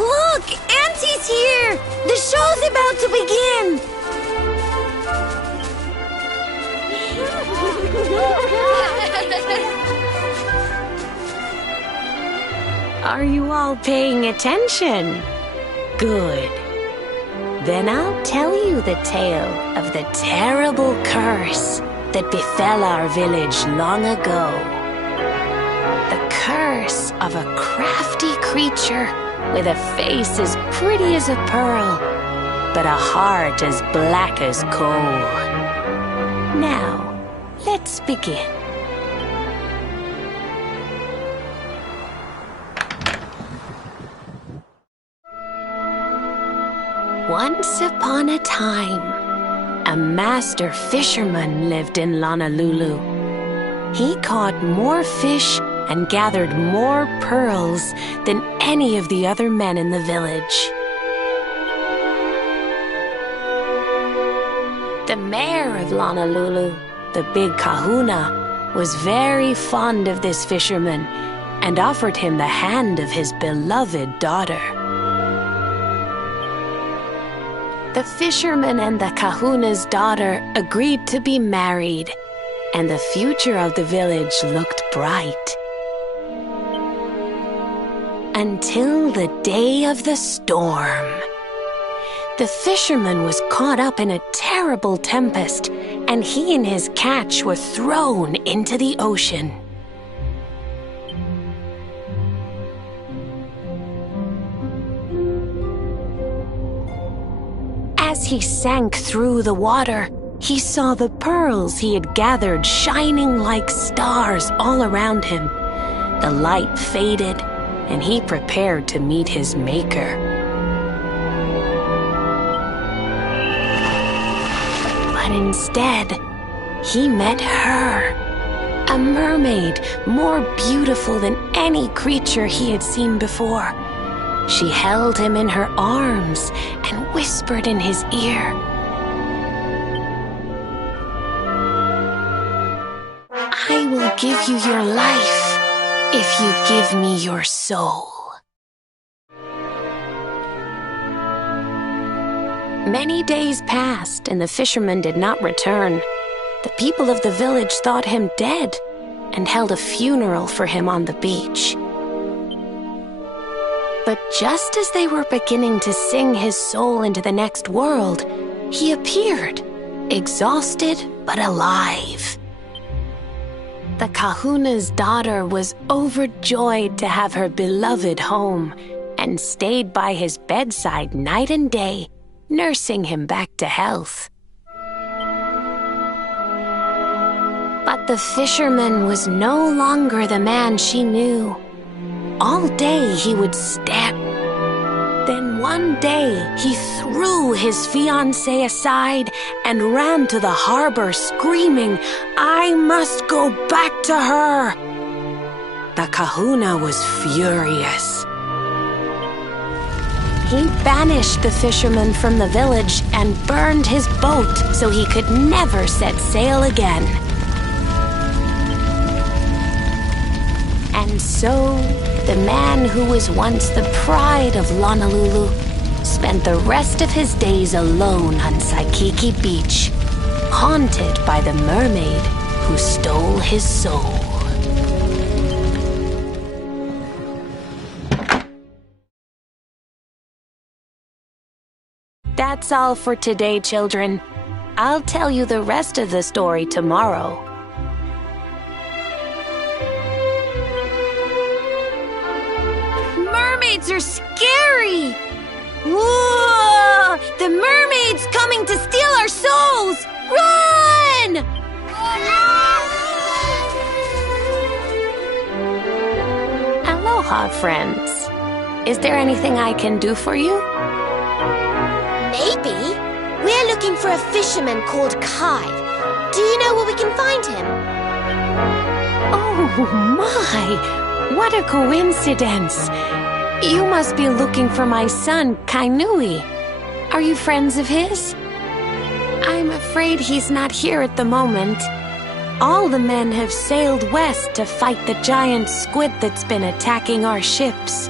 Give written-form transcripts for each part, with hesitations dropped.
Look! Auntie's here! The show's about to begin! Are you all paying attention? Good. Then I'll tell you the tale of the terrible curse that befell our village long ago. The curse of a crafty creature with a face as pretty as a pearl, but a heart as black as coal. Now, let's begin. Once upon a time, a master fisherman lived in Honolulu. He caught more fish and gathered more pearls than any of the other men in the village. The mayor of Honolulu, the big kahuna, was very fond of this fisherman and offered him the hand of his beloved daughter. The fisherman and the kahuna's daughter agreed to be married, and the future of the village looked bright. Until the day of the storm. The fisherman was caught up in a terrible tempest, and he and his catch were thrown into the ocean. As he sank through the water, he saw the pearls he had gathered shining like stars all around him. The light faded, and he prepared to meet his maker. But instead, he met her, a mermaid more beautiful than any creature he had seen before. She held him in her arms and whispered in his ear, "I will give you your life if you give me your soul." Many days passed, and the fisherman did not return. The people of the village thought him dead and held a funeral for him on the beach. But just as they were beginning to sing his soul into the next world, he appeared, exhausted but alive. The kahuna's daughter was overjoyed to have her beloved home and stayed by his bedside night and day, nursing him back to health. But the fisherman was no longer the man she knew. All day he would step. Then one day he threw his fiancée aside and ran to the harbor screaming, "I must go back to her!" The kahuna was furious. He banished the fisherman from the village and burned his boat so he could never set sail again. And so, the man who was once the pride of Honolulu spent the rest of his days alone on Waikiki Beach, haunted by the mermaid who stole his soul. That's all for today, children. I'll tell you the rest of the story tomorrow. Mermaids are scary! Whoa! The mermaid's coming to steal our souls! Run! Aloha, friends. Is there anything I can do for you? Maybe. We're looking for a fisherman called Kai. Do you know where we can find him? Oh, my! What a coincidence! You must be looking for my son, Kainui. Are you friends of his? I'm afraid he's not here at the moment. All the men have sailed west to fight the giant squid that's been attacking our ships.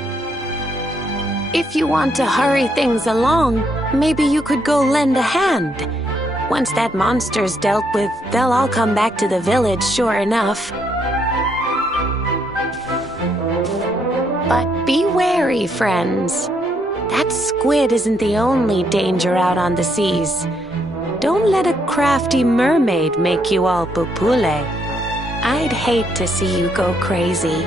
If you want to hurry things along, maybe you could go lend a hand. Once that monster's dealt with, they'll all come back to the village, sure enough. But be wary, friends. That squid isn't the only danger out on the seas. Don't let a crafty mermaid make you all pupule. I'd hate to see you go crazy.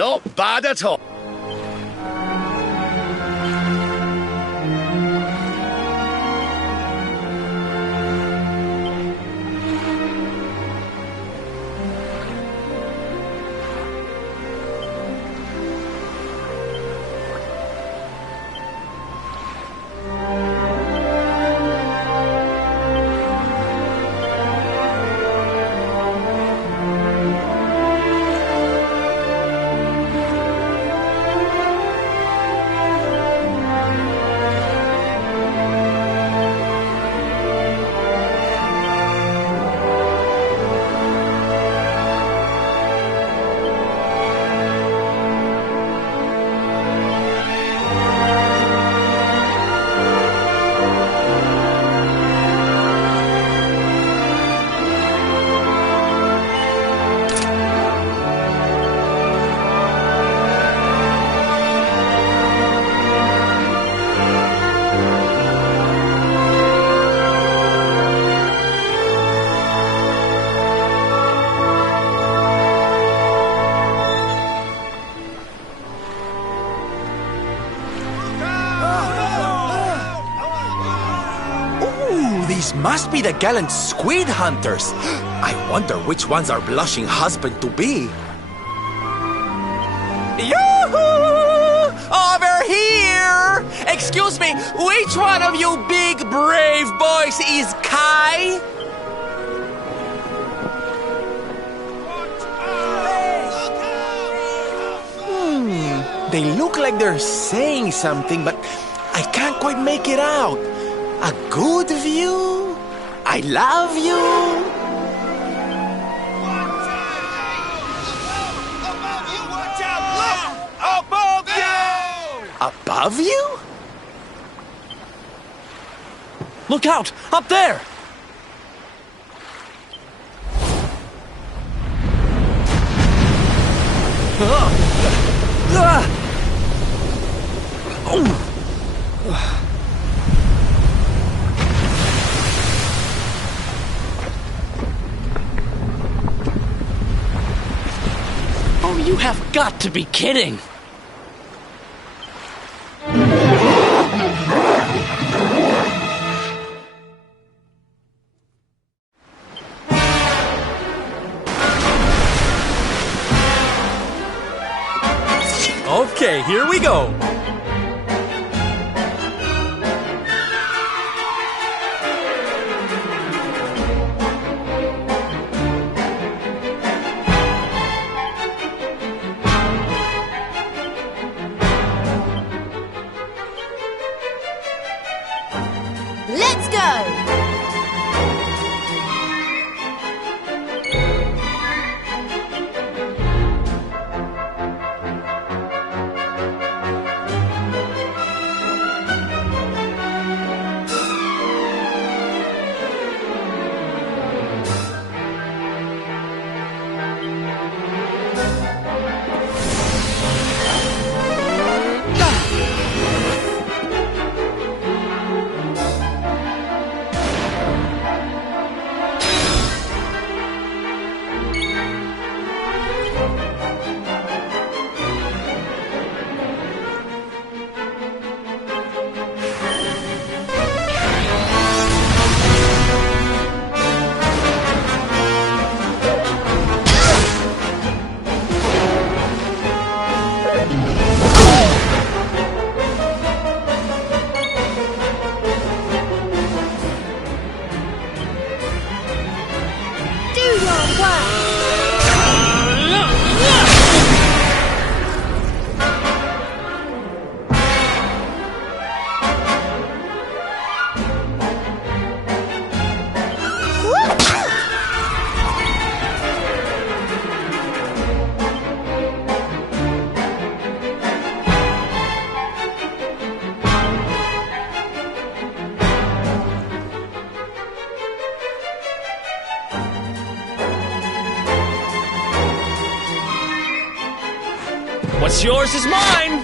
Not bad at all. These must be the gallant squid hunters. I wonder which one's our blushing husband to be. Yoo-hoo! Over here! Excuse me, which one of you big brave boys is Kai? They look like they're saying something, but I can't quite make it out. A good view? I love you? Watch out! Above you! Above you? Look out! Up there! Oh, you have got to be kidding! Okay, here we go. Let's go! What's yours is mine!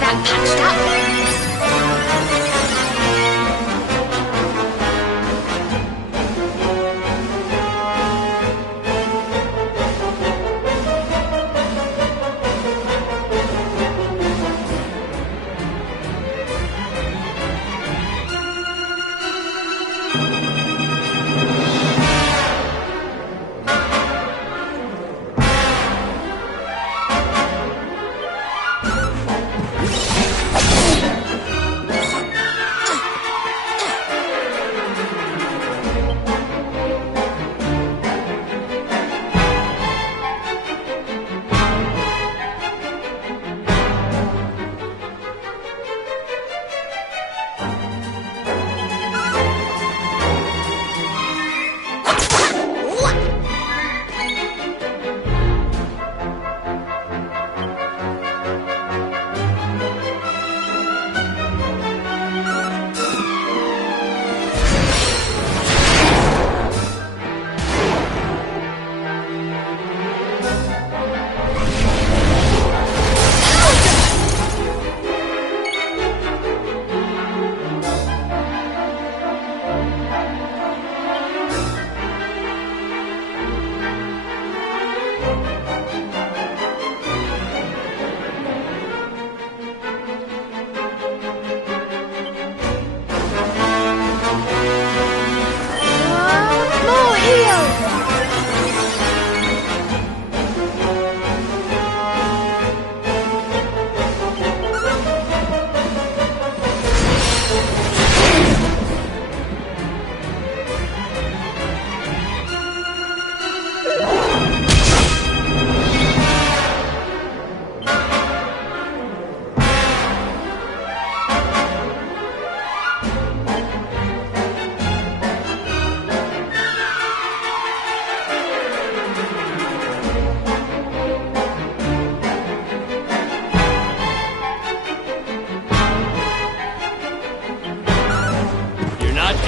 have that patched up.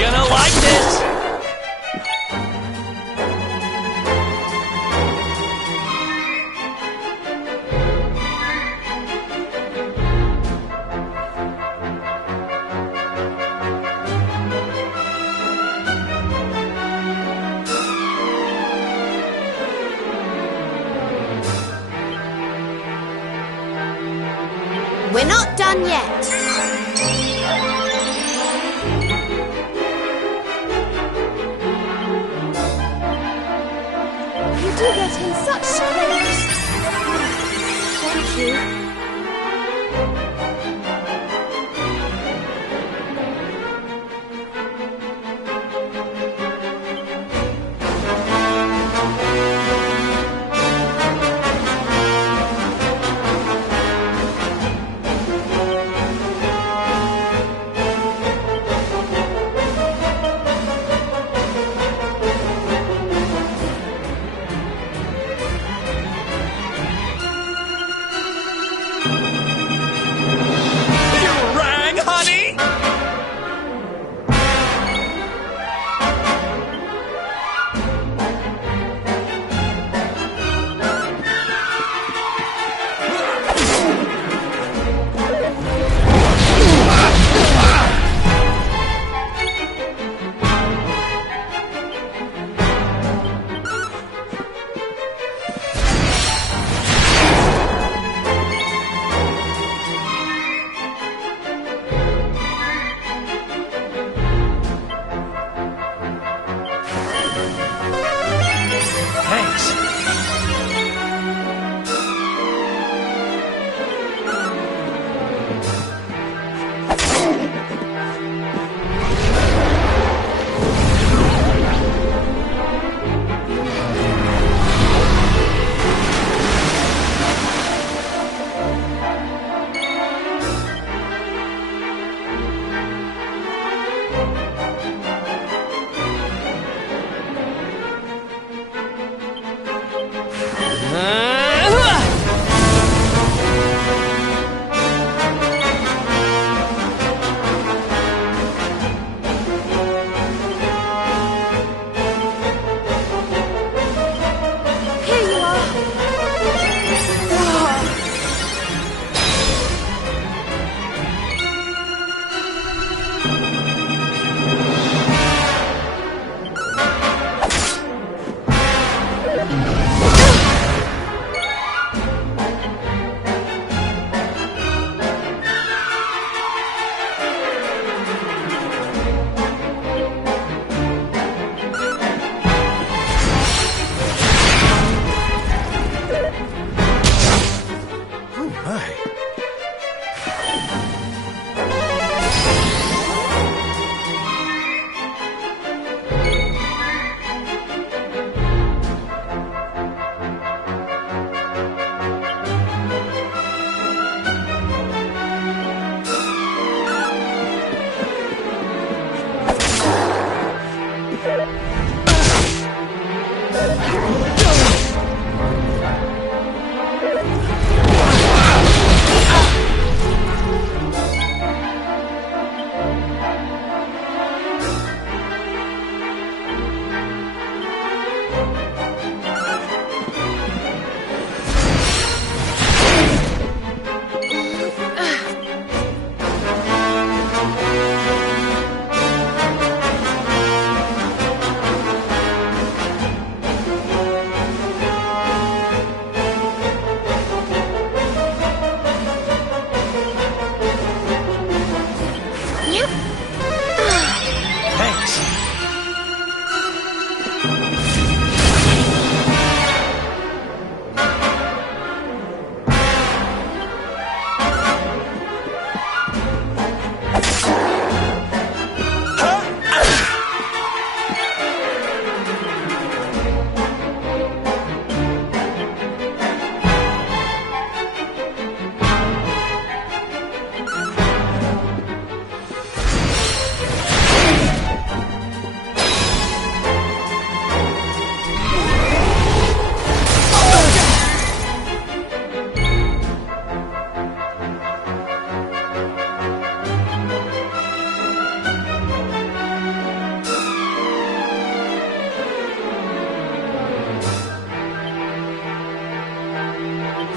Gonna like this! We're not done yet. You do get in such scrapes. Thank you.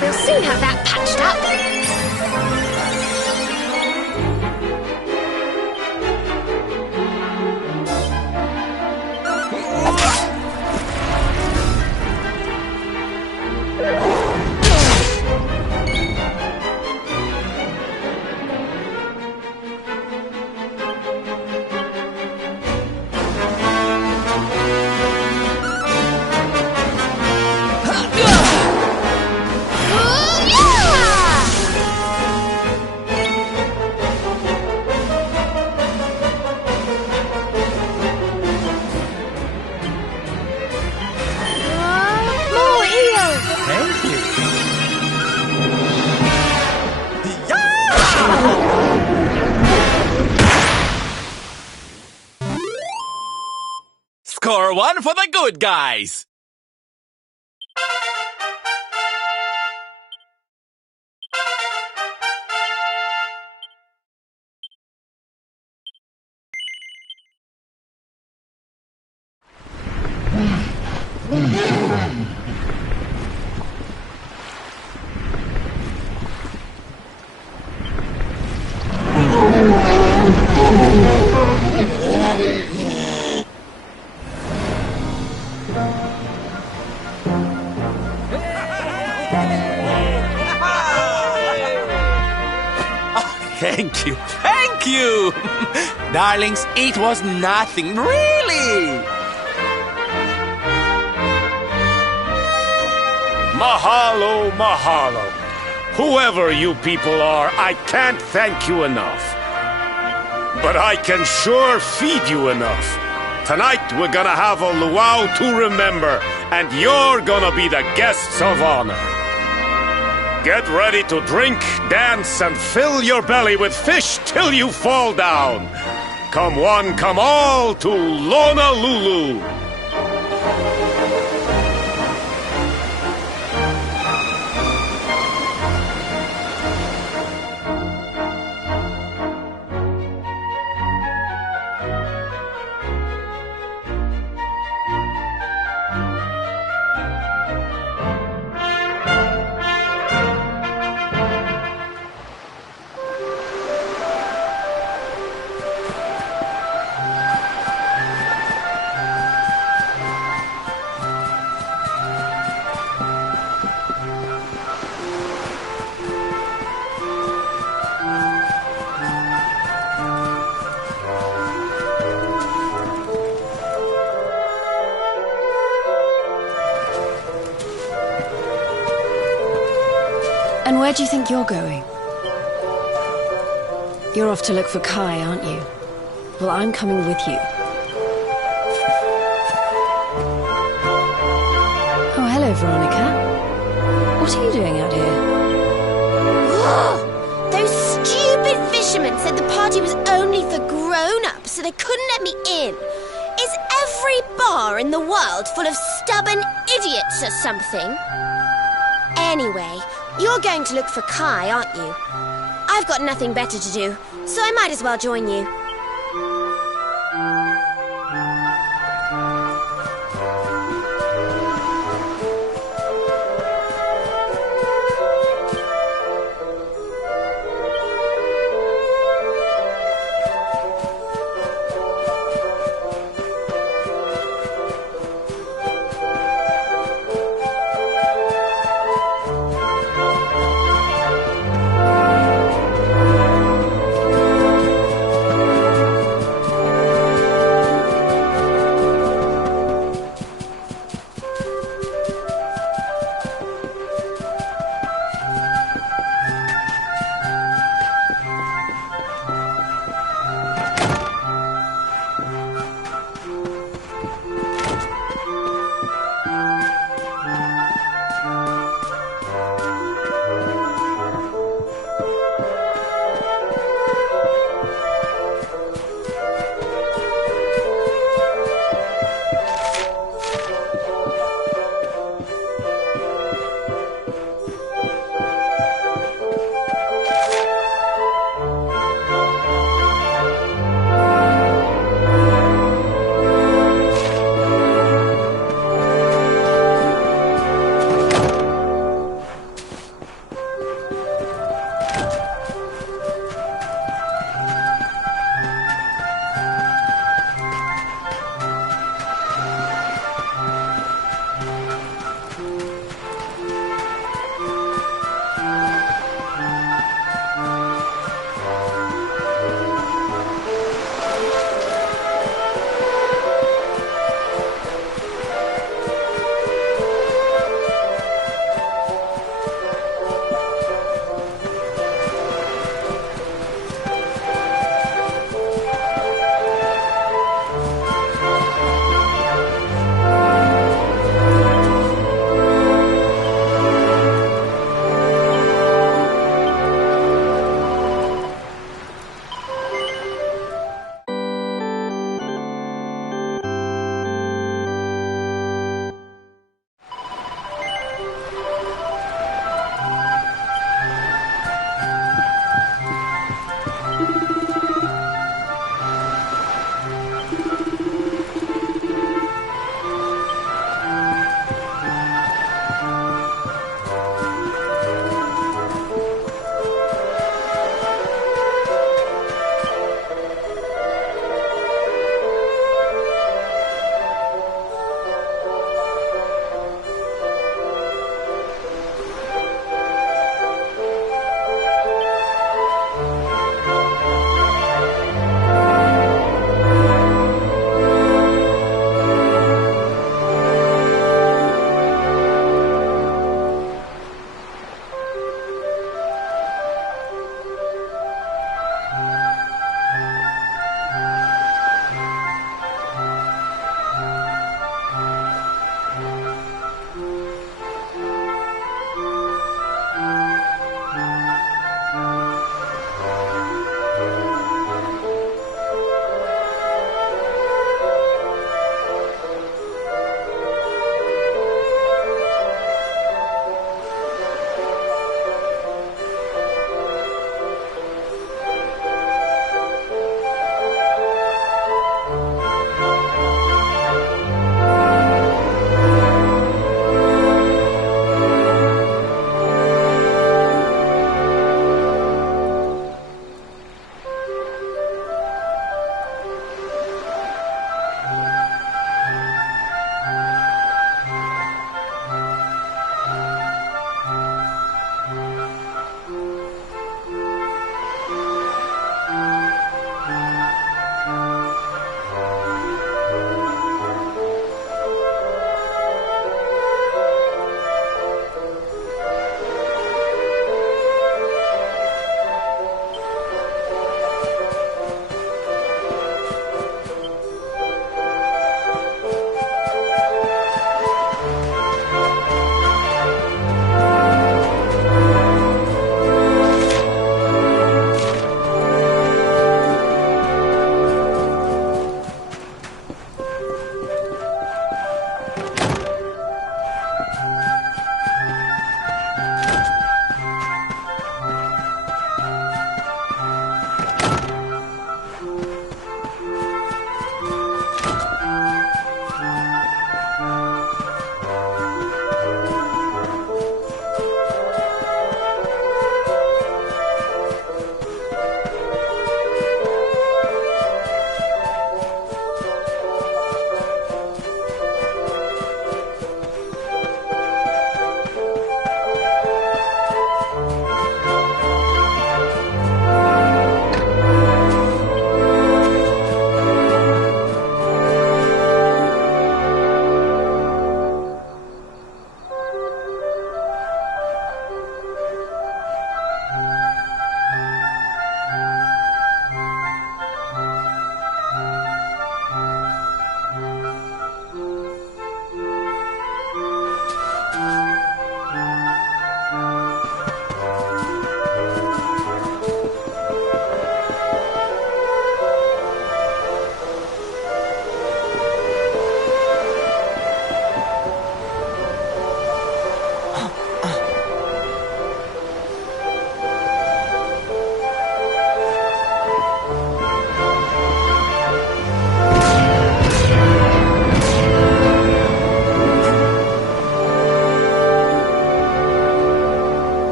We'll soon have that patched up. Score one for the good guys! Thank you, thank you! Darlings, it was nothing, really! Mahalo, mahalo. Whoever you people are, I can't thank you enough. But I can sure feed you enough. Tonight we're gonna have a luau to remember, and you're gonna be the guests of honor. Get ready to drink, dance, and fill your belly with fish till you fall down. Come one, come all to Honolulu. And where do you think you're going? You're off to look for Kai, aren't you? Well, I'm coming with you. Oh, hello, Veronica. What are you doing out here? Those stupid fishermen said the party was only for grown-ups, so they couldn't let me in. Is every bar in the world full of stubborn idiots or something? Anyway, you're going to look for Kai, aren't you? I've got nothing better to do, so I might as well join you.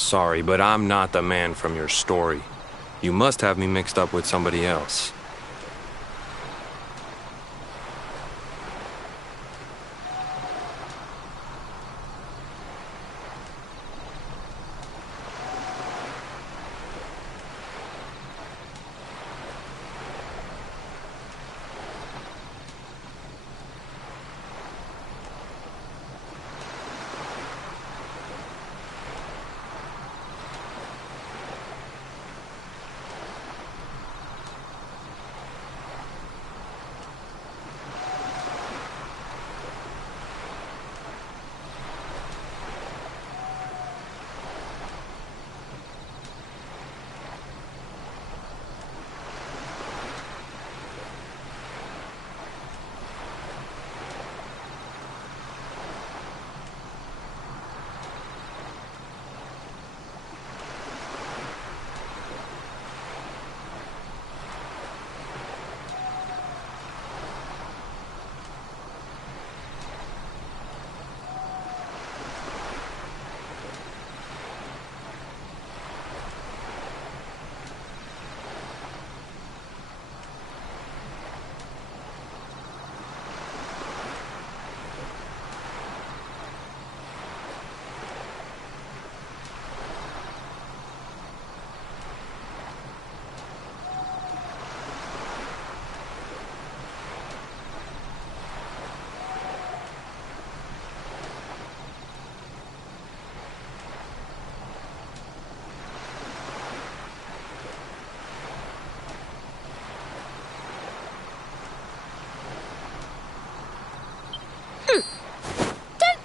Sorry, but I'm not the man from your story. You must have me mixed up with somebody else.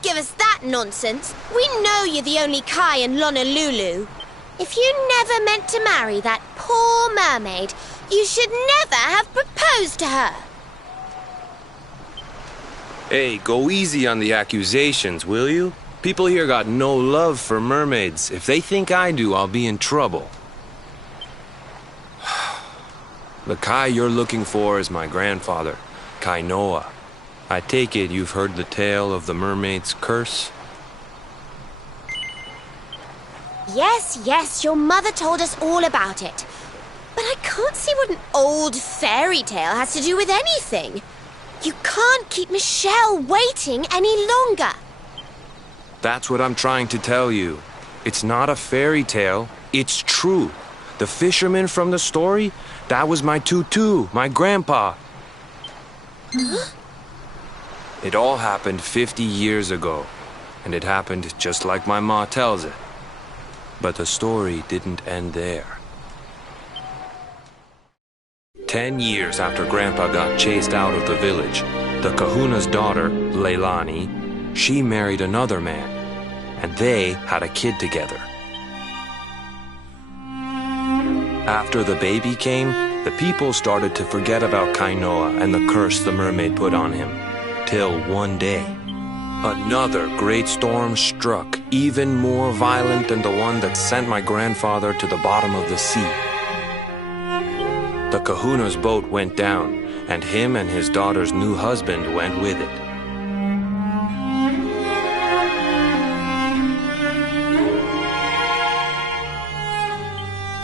Give us that nonsense. We know you're the only Kai in Honolulu. If you never meant to marry that poor mermaid, you should never have proposed to her. Hey, go easy on the accusations, will you? People here got no love for mermaids. If they think I do, I'll be in trouble. The Kai you're looking for is my grandfather, Kainoa. I take it you've heard the tale of the mermaid's curse? Yes, your mother told us all about it. But I can't see what an old fairy tale has to do with anything. You can't keep Michelle waiting any longer. That's what I'm trying to tell you. It's not a fairy tale, it's true. The fisherman from the story, that was my tutu, my grandpa. Huh? It all happened 50 years ago, and it happened just like my ma tells it. But the story didn't end there. 10 years after Grandpa got chased out of the village, the kahuna's daughter, Leilani, she married another man, and they had a kid together. After the baby came, the people started to forget about Kainoa and the curse the mermaid put on him. Till one day, another great storm struck, even more violent than the one that sent my grandfather to the bottom of the sea. The kahuna's boat went down, and him and his daughter's new husband went with it.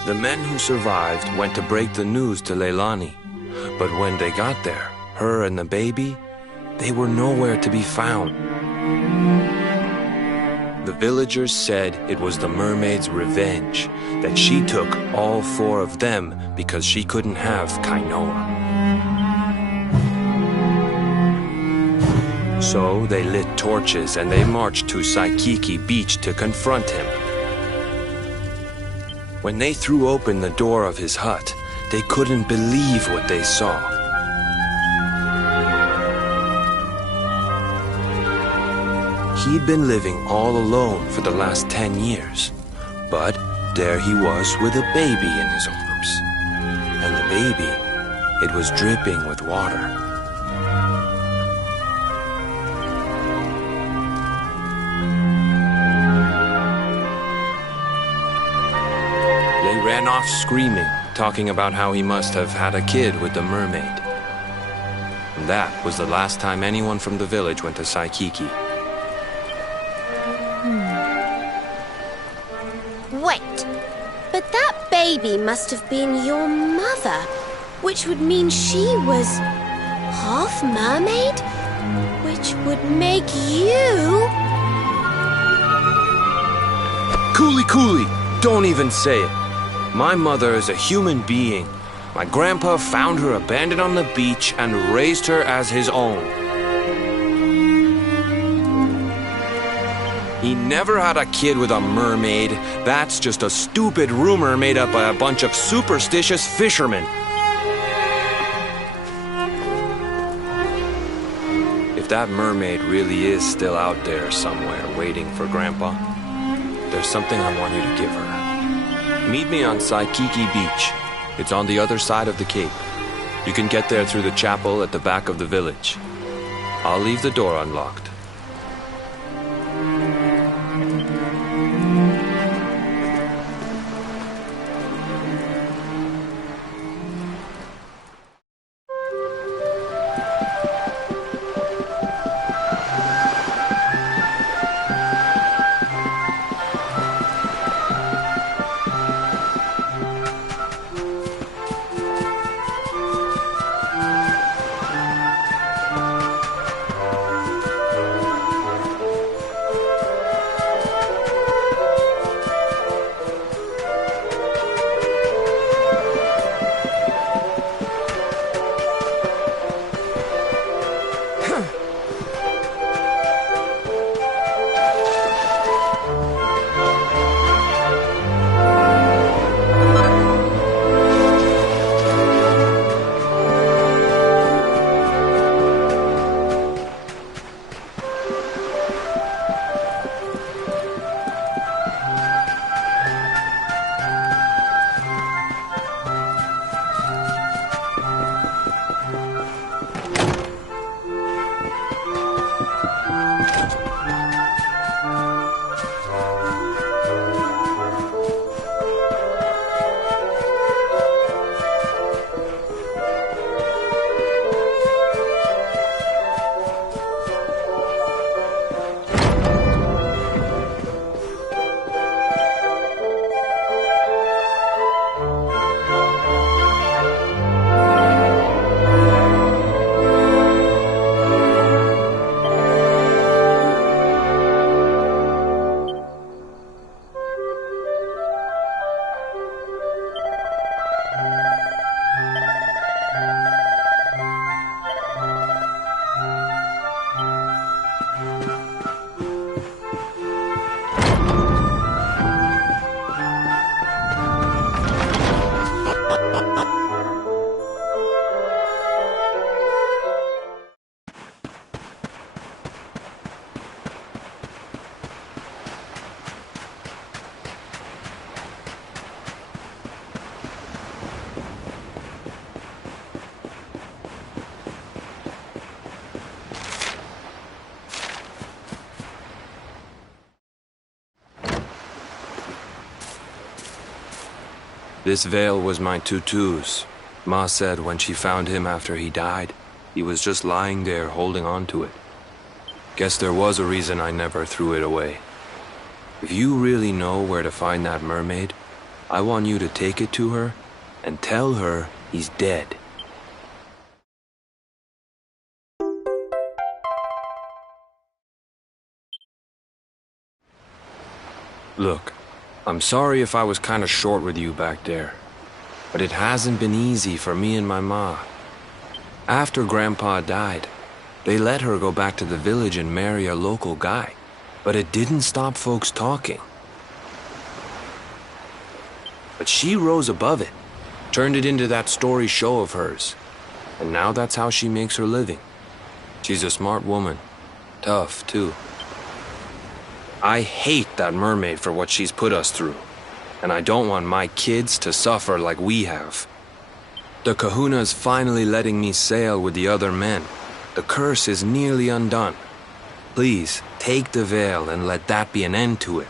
The men who survived went to break the news to Leilani, but when they got there, her and the baby, they were nowhere to be found. The villagers said it was the mermaid's revenge, that she took all 4 of them because she couldn't have Kainoa. So they lit torches and they marched to Saikiki Beach to confront him. When they threw open the door of his hut, they couldn't believe what they saw. He'd been living all alone for the last 10 years, but there he was with a baby in his arms. And the baby, it was dripping with water. They ran off screaming, talking about how he must have had a kid with the mermaid. And that was the last time anyone from the village went to Saikiki. baby must have been your mother, which would mean she was half mermaid, which would make you... Cooley, don't even say it. My mother is a human being. My grandpa found her abandoned on the beach and raised her as his own. He never had a kid with a mermaid. That's just a stupid rumor made up by a bunch of superstitious fishermen. If that mermaid really is still out there somewhere waiting for Grandpa, there's something I want you to give her. Meet me on Saikiki Beach. It's on the other side of the cape. You can get there through the chapel at the back of the village. I'll leave the door unlocked. This veil was my tutu's. Ma said when she found him after he died, he was just lying there holding on to it. Guess there was a reason I never threw it away. If you really know where to find that mermaid, I want you to take it to her and tell her he's dead. Look, I'm sorry if I was kinda short with you back there, but it hasn't been easy for me and my ma. After Grandpa died, they let her go back to the village and marry a local guy, but it didn't stop folks talking. But she rose above it, turned it into that story show of hers, and now that's how she makes her living. She's a smart woman, tough too. I hate that mermaid for what she's put us through, and I don't want my kids to suffer like we have. The kahuna's finally letting me sail with the other men. The curse is nearly undone. Please, take the veil and let that be an end to it.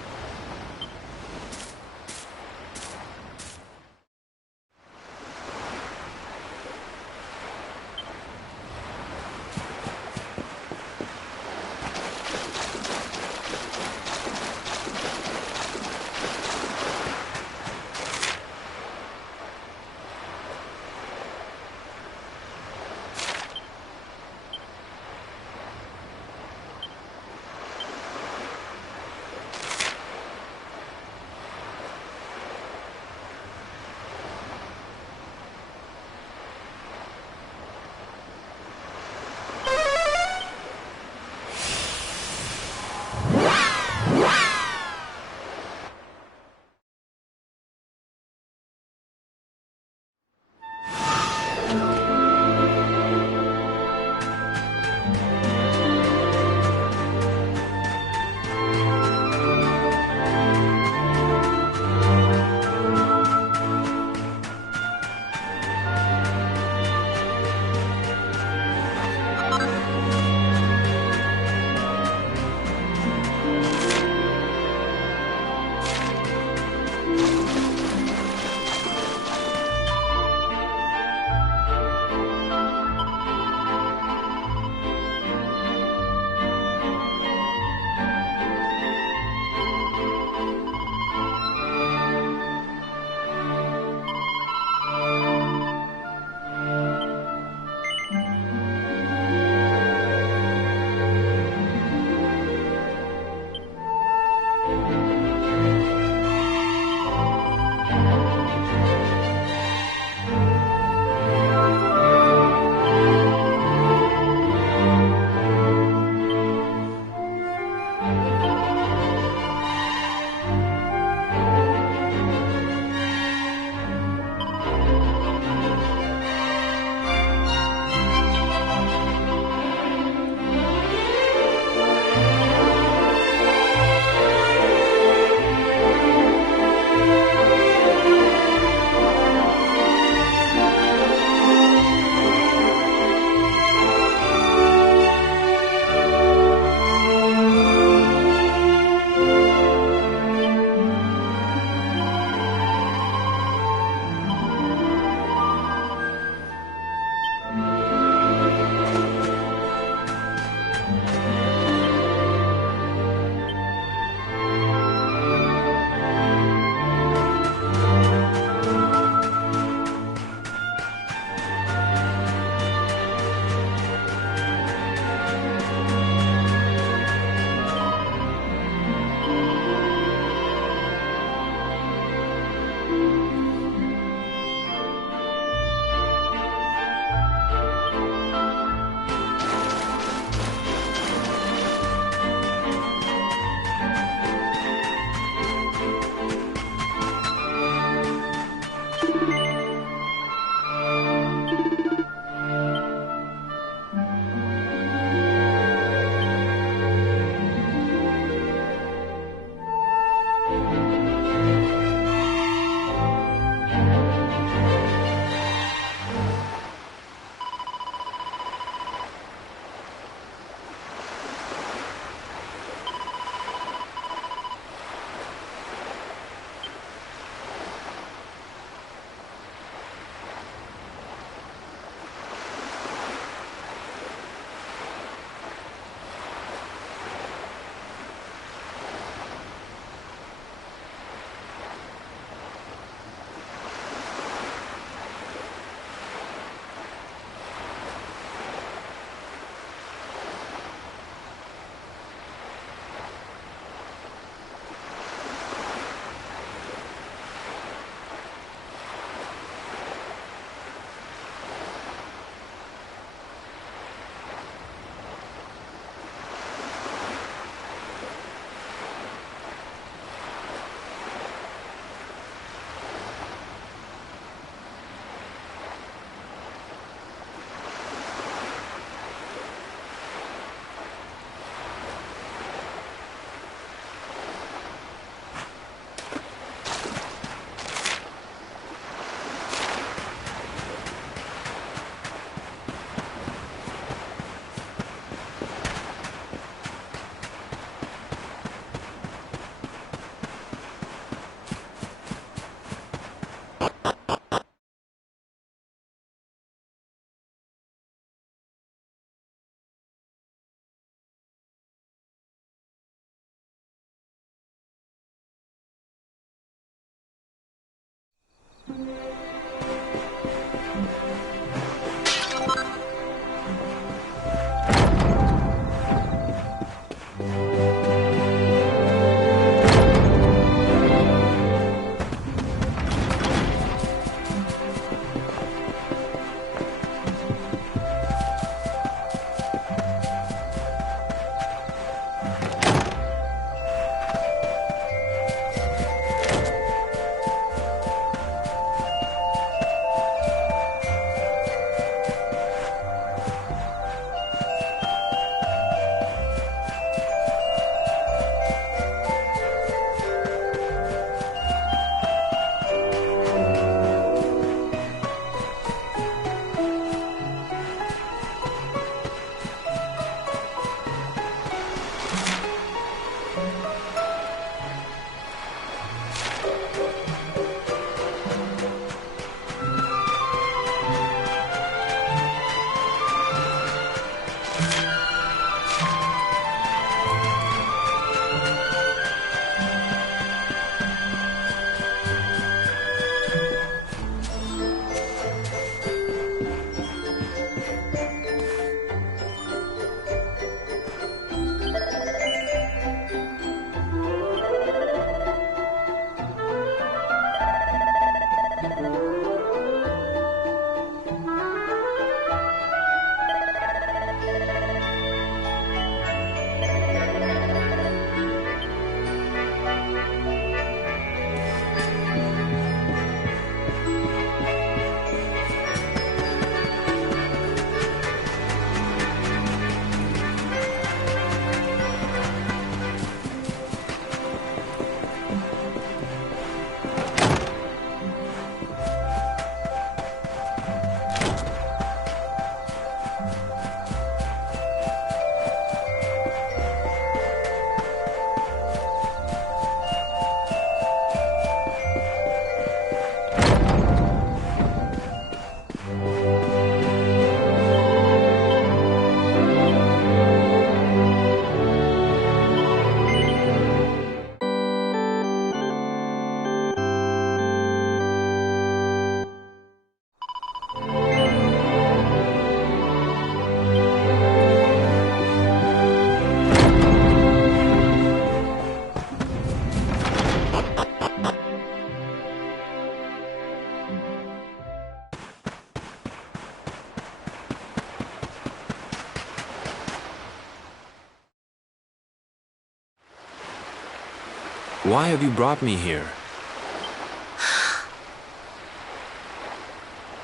Why have you brought me here?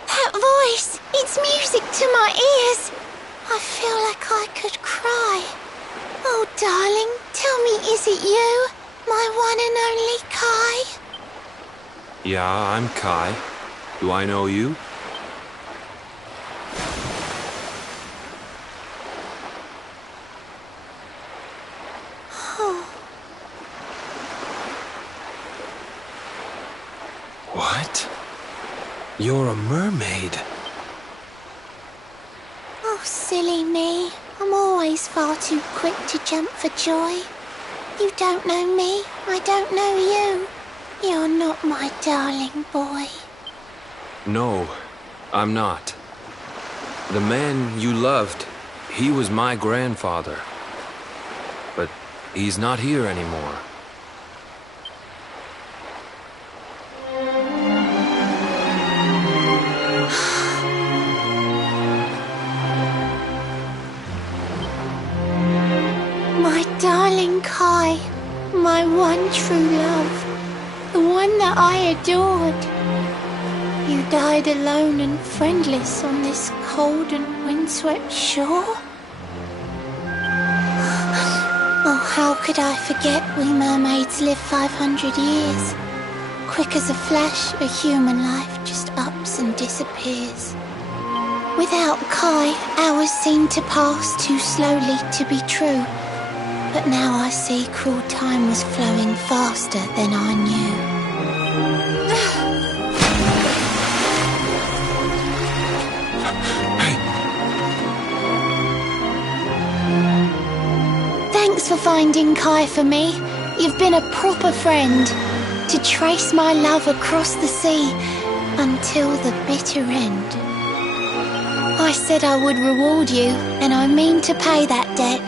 That voice! It's music to my ears! I feel like I could cry. Oh, darling, tell me, is it you? My one and only Kai? Yeah, I'm Kai. Do I know you? What? You're a mermaid. Oh, silly me. I'm always far too quick to jump for joy. You don't know me, I don't know you. You're not my darling boy. No, I'm not. The man you loved, he was my grandfather. But he's not here anymore. My darling Kai, my one true love, the one that I adored. You died alone and friendless on this cold and windswept shore? Oh, how could I forget we mermaids live 500 years? Quick as a flash, a human life just ups and disappears. Without Kai, hours seem to pass too slowly to be true. But now I see cruel time was flowing faster than I knew. Thanks for finding Kai for me. You've been a proper friend. To trace my love across the sea, until the bitter end. I said I would reward you, and I mean to pay that debt.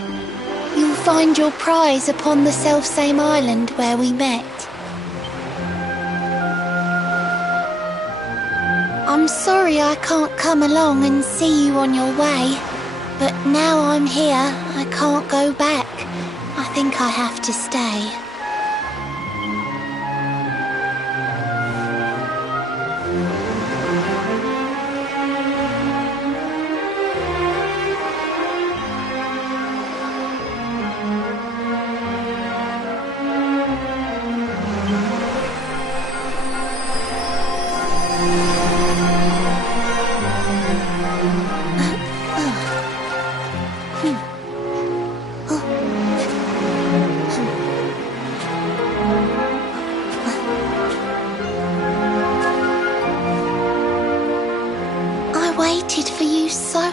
You'll find your prize upon the selfsame island where we met. I'm sorry I can't come along and see you on your way, but now I'm here, I can't go back. I think I have to stay.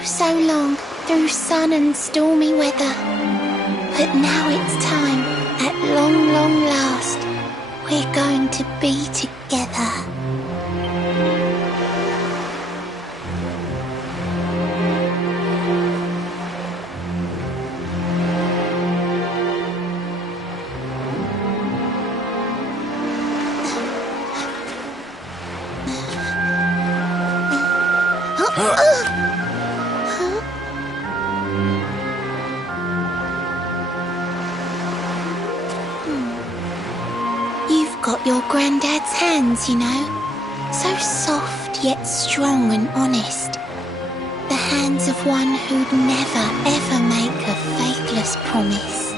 So long through sun and stormy weather, but now it's time, at long, long last, we're going to be together. Got your granddad's hands, you know. So soft yet strong and honest. The hands of one who'd never ever make a faithless promise.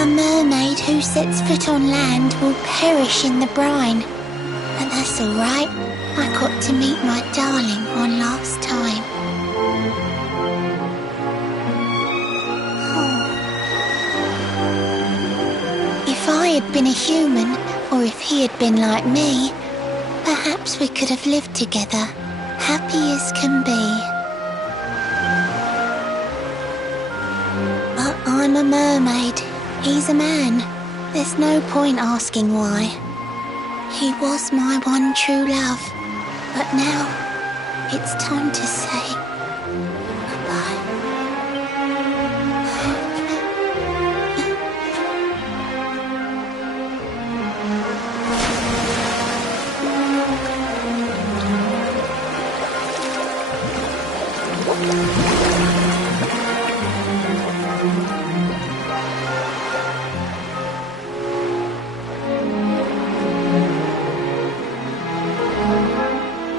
A mermaid who sets foot on land will perish in the brine. But that's all right. I got to meet my darling one last time. If I had been a human, or if he had been like me, perhaps we could have lived together, happy as can be. But I'm a mermaid, he's a man. There's no point asking why. He was my one true love, but now it's time to say goodbye.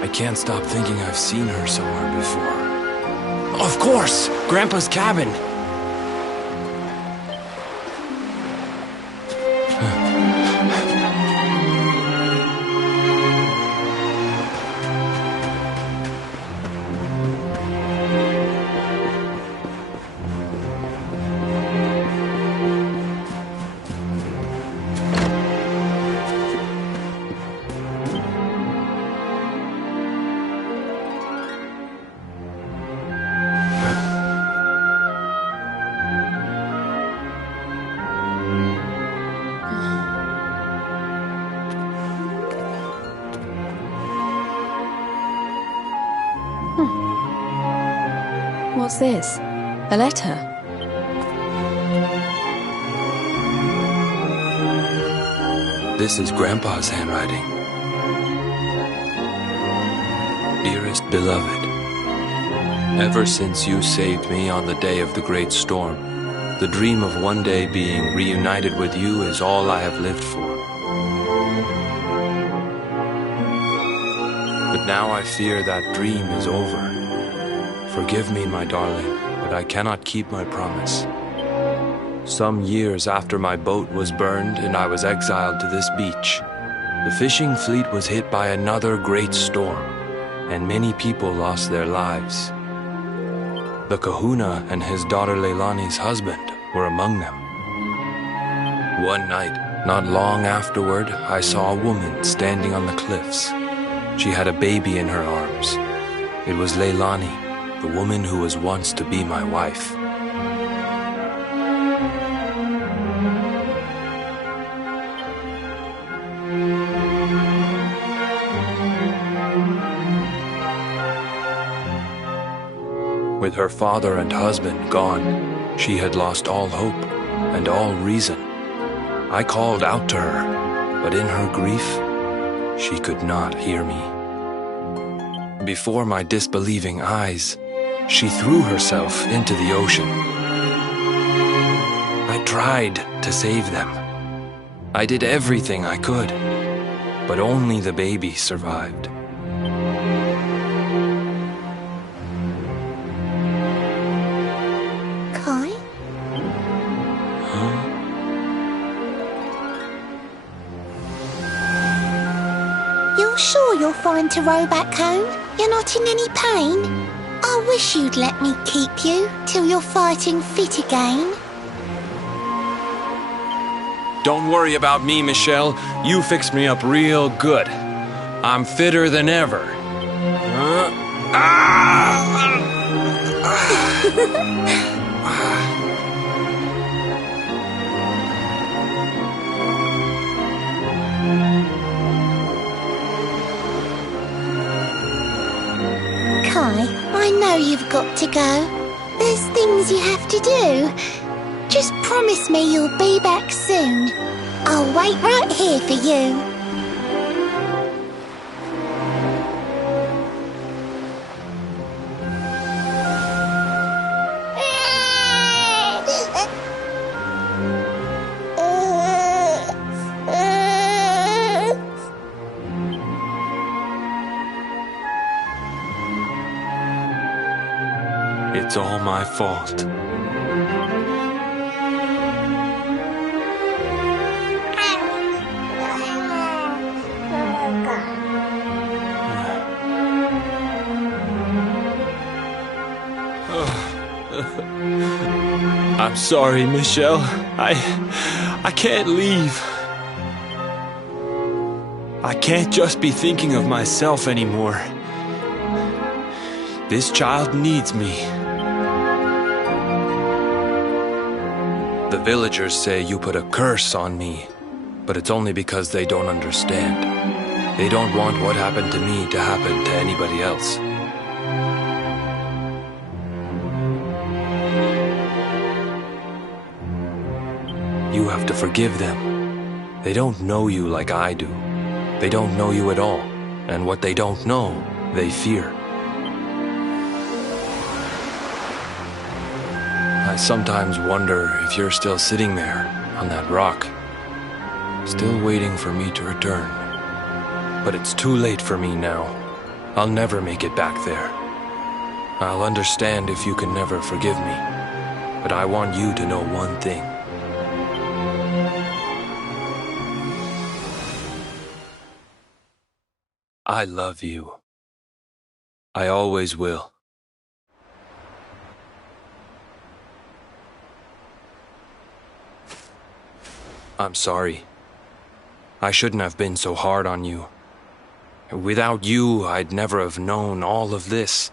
I can't stop thinking I've seen her somewhere before. Of course! Grandpa's cabin! What's this? A letter? This is Grandpa's handwriting. Dearest beloved, ever since you saved me on the day of the great storm, the dream of one day being reunited with you is all I have lived for. But now I fear that dream is over. Forgive me, my darling, but I cannot keep my promise. Some years after my boat was burned and I was exiled to this beach, the fishing fleet was hit by another great storm, and many people lost their lives. The kahuna and his daughter Leilani's husband were among them. One night, not long afterward, I saw a woman standing on the cliffs. She had a baby in her arms. It was Leilani, the woman who was once to be my wife. With her father and husband gone, she had lost all hope and all reason. I called out to her, but in her grief, she could not hear me. Before my disbelieving eyes, she threw herself into the ocean. I tried to save them. I did everything I could, but only the baby survived. Kai? Huh? You're sure you'll find to row back home? You're not in any pain? I wish you'd let me keep you till you're fighting fit again. Don't worry about me, Michelle. You fixed me up real good. I'm fitter than ever. Kai, I know you've got to go. There's things you have to do. Just promise me you'll be back soon. I'll wait right here for you. It's all my fault. I'm sorry, Michelle. I can't leave. I can't just be thinking of myself anymore. This child needs me. The villagers say you put a curse on me, but it's only because they don't understand. They don't want what happened to me to happen to anybody else. You have to forgive them. They don't know you like I do. They don't know you at all, and what they don't know, they fear. I sometimes wonder if you're still sitting there on that rock, still waiting for me to return. But it's too late for me now. I'll never make it back there. I'll understand if you can never forgive me, but I want you to know one thing. I love you. I always will. I'm sorry. I shouldn't have been so hard on you. Without you, I'd never have known all of this.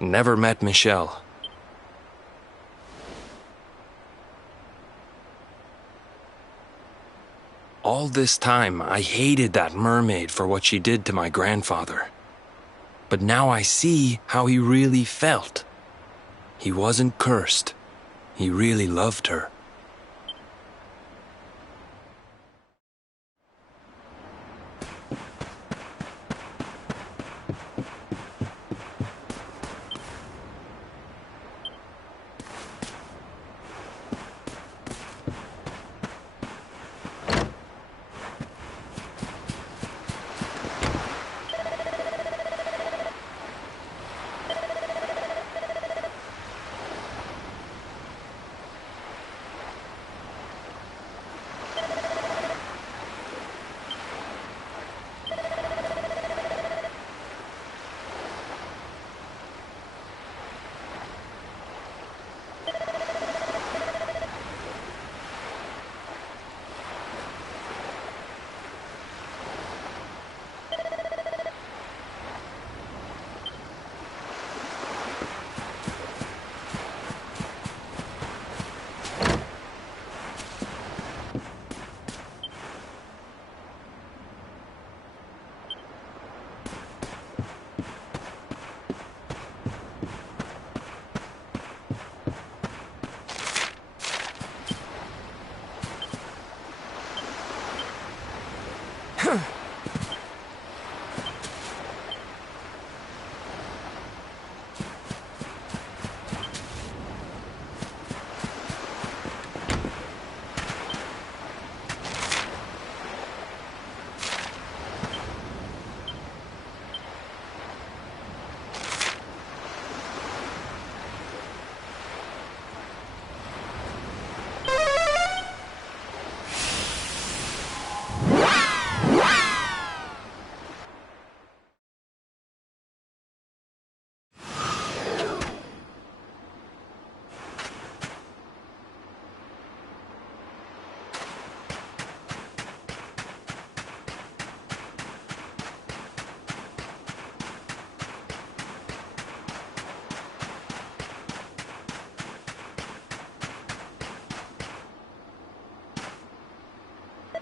Never met Michelle. All this time, I hated that mermaid for what she did to my grandfather. But now I see how he really felt. He wasn't cursed. He really loved her.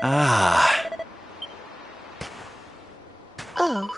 Ah. Oh.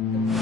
you.